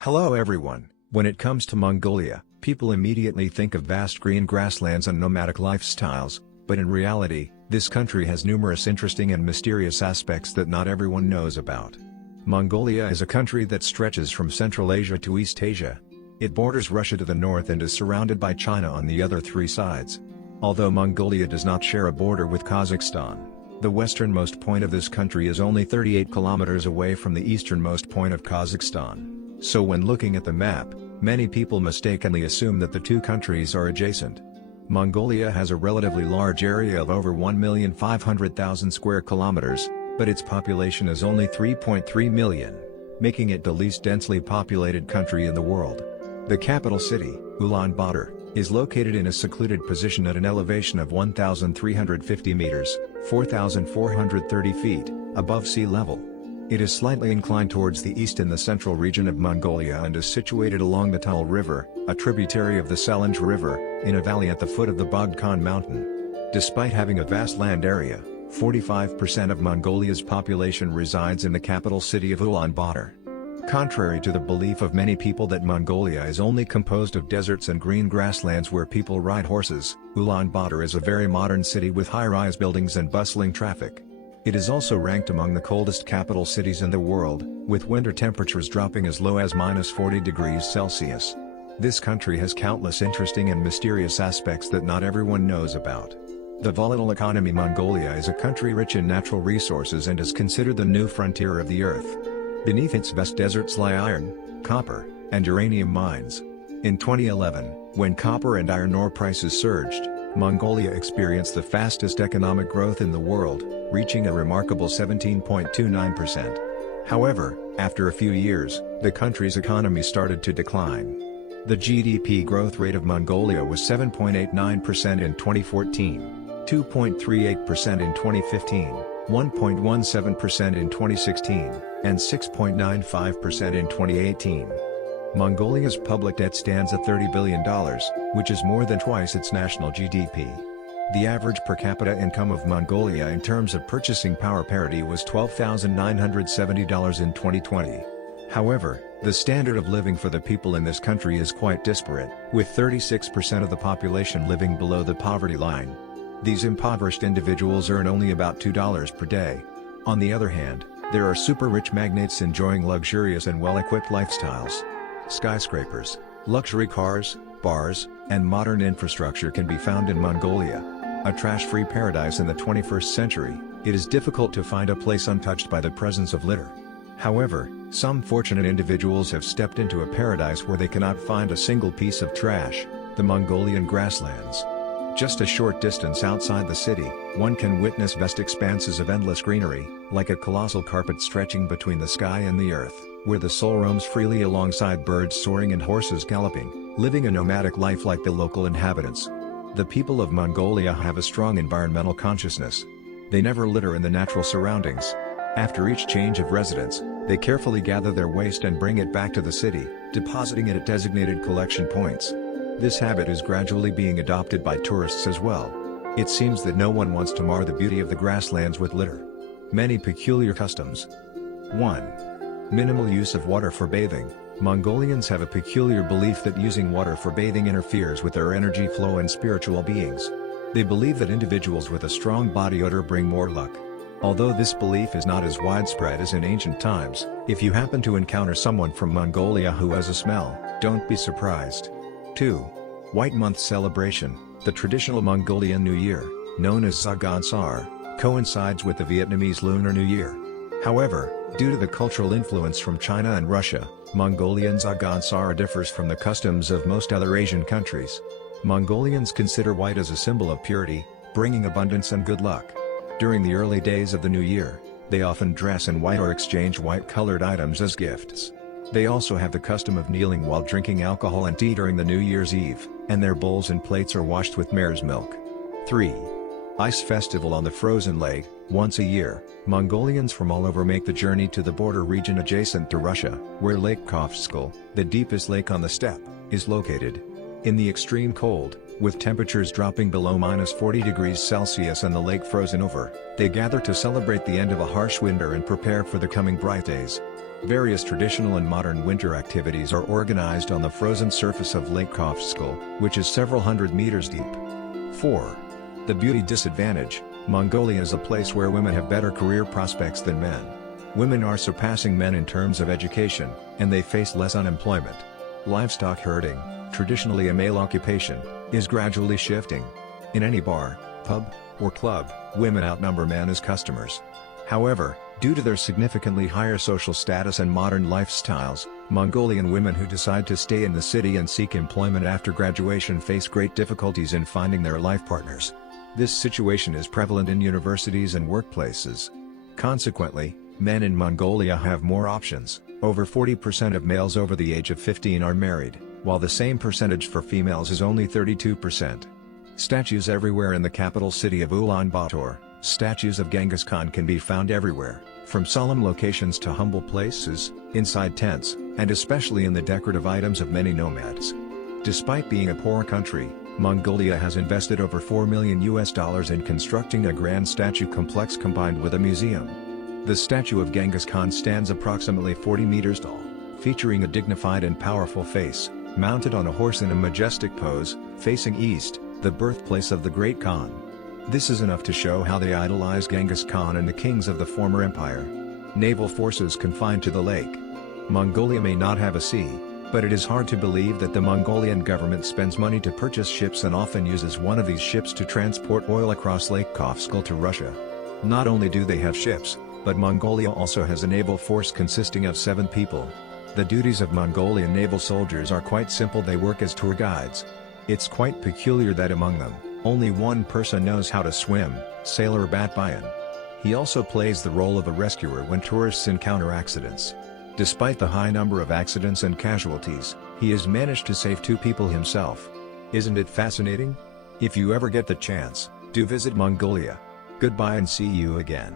Hello everyone. When it comes to Mongolia, people immediately think of vast green grasslands and nomadic lifestyles, but in reality, this country has numerous interesting and mysterious aspects that not everyone knows about. Mongolia is a country that stretches from Central Asia to East Asia. It borders Russia to the north and is surrounded by China on the other three sides. Although Mongolia does not share a border with Kazakhstan, the westernmost point of this country is only 38 kilometers away from the easternmost point of Kazakhstan. So when looking at the map, many people mistakenly assume that the two countries are adjacent. Mongolia has a relatively large area of over 1,500,000 square kilometers, but its population is only 3.3 million, making it the least densely populated country in the world. The capital city, Ulaanbaatar, is located in a secluded position at an elevation of 1,350 meters, 4,430 feet, above sea level. It is slightly inclined towards the east in the central region of Mongolia and is situated along the Tuul River, a tributary of the Selenge River, in a valley at the foot of the Bogd mountain. Despite having a vast land area, 45% of Mongolia's population resides in the capital city of Ulaanbaatar. Contrary to the belief of many people that Mongolia is only composed of deserts and green grasslands where people ride horses, Ulaanbaatar is a very modern city with high-rise buildings and bustling traffic. It is also ranked among the coldest capital cities in the world, with winter temperatures dropping as low as -40 degrees Celsius. This country has countless interesting and mysterious aspects that not everyone knows about. The volatile economy. Mongolia is a country rich in natural resources and is considered the new frontier of the earth. Beneath its vast deserts lie iron, copper, and uranium mines. In 2011, when copper and iron ore prices surged, Mongolia experienced the fastest economic growth in the world, reaching a remarkable 17.29%. However, after a few years, the country's economy started to decline. The GDP growth rate of Mongolia was 7.89% in 2014, 2.38% in 2015, 1.17% in 2016, and 6.95% in 2018. Mongolia's public debt stands at $30 billion, which is more than twice its national GDP. The average per capita income of Mongolia in terms of purchasing power parity was $12,970 in 2020. However, the standard of living for the people in this country is quite disparate, with 36% of the population living below the poverty line. These impoverished individuals earn only about $2 per day. On the other hand, there are super-rich magnates enjoying luxurious and well-equipped lifestyles. Skyscrapers, luxury cars, bars, and modern infrastructure can be found in Mongolia. A trash-free paradise in the 21st century, it is difficult to find a place untouched by the presence of litter. However, some fortunate individuals have stepped into a paradise where they cannot find a single piece of trash: the Mongolian grasslands. Just a short distance outside the city, one can witness vast expanses of endless greenery, like a colossal carpet stretching between the sky and the earth, where the soul roams freely alongside birds soaring and horses galloping, living a nomadic life like the local inhabitants. The people of Mongolia have a strong environmental consciousness. They never litter in the natural surroundings. After each change of residence, they carefully gather their waste and bring it back to the city, depositing it at designated collection points. This habit is gradually being adopted by tourists as well. It seems that no one wants to mar the beauty of the grasslands with litter. Many peculiar customs. 1. Minimal use of water for bathing. Mongolians have a peculiar belief that using water for bathing interferes with their energy flow and spiritual beings. They believe that individuals with a strong body odor bring more luck. Although this belief is not as widespread as in ancient times, if you happen to encounter someone from Mongolia who has a smell, don't be surprised. 2. White Month celebration. The traditional Mongolian New Year, known as Zagansar, coincides with the Vietnamese Lunar New Year. However, due to the cultural influence from China and Russia, Mongolian Zagansar differs from the customs of most other Asian countries. Mongolians consider white as a symbol of purity, bringing abundance and good luck. During the early days of the new year, they often dress in white or exchange white-colored items as gifts. They also have the custom of kneeling while drinking alcohol and tea during the New Year's Eve, and their bowls and plates are washed with mare's milk. 3. Ice Festival on the Frozen Lake. Once a year, Mongolians from all over make the journey to the border region adjacent to Russia, where Lake Kovskoye, the deepest lake on the steppe, is located. In the extreme cold, with temperatures dropping below -40 degrees Celsius and the lake frozen over, they gather to celebrate the end of a harsh winter and prepare for the coming bright days. Various traditional and modern winter activities are organized on the frozen surface of Lake Kofskoll, which is several hundred meters deep. 4. The beauty disadvantage. Mongolia is a place where women have better career prospects than men. Women are surpassing men in terms of education, and they face less unemployment. Livestock herding, traditionally a male occupation, is gradually shifting. In any bar, pub, or club, women outnumber men as customers. However, due to their significantly higher social status and modern lifestyles, Mongolian women who decide to stay in the city and seek employment after graduation face great difficulties in finding their life partners. This situation is prevalent in universities and workplaces. Consequently, men in Mongolia have more options. Over 40% of males over the age of 15 are married, while the same percentage for females is only 32%. Statues everywhere. In the capital city of Ulaanbaatar, statues of Genghis Khan can be found everywhere, from solemn locations to humble places, inside tents, and especially in the decorative items of many nomads. Despite being a poor country, Mongolia has invested over $4 million in constructing a grand statue complex combined with a museum. The statue of Genghis Khan stands approximately 40 meters tall, featuring a dignified and powerful face, mounted on a horse in a majestic pose, facing east, the birthplace of the great Khan. This is enough to show how they idolize Genghis Khan and the kings of the former empire. Naval forces confined to the lake. Mongolia may not have a sea, but it is hard to believe that the Mongolian government spends money to purchase ships and often uses one of these ships to transport oil across Lake Kofskoll to Russia. Not only do they have ships, but Mongolia also has a naval force consisting of 7 people. The duties of Mongolian naval soldiers are quite simple. They work as tour guides. It's quite peculiar that among them, only one person knows how to swim, Sailor Batbayan. He also plays the role of a rescuer when tourists encounter accidents. Despite the high number of accidents and casualties, he has managed to save 2 people himself. Isn't it fascinating? If you ever get the chance, do visit Mongolia. Goodbye and see you again.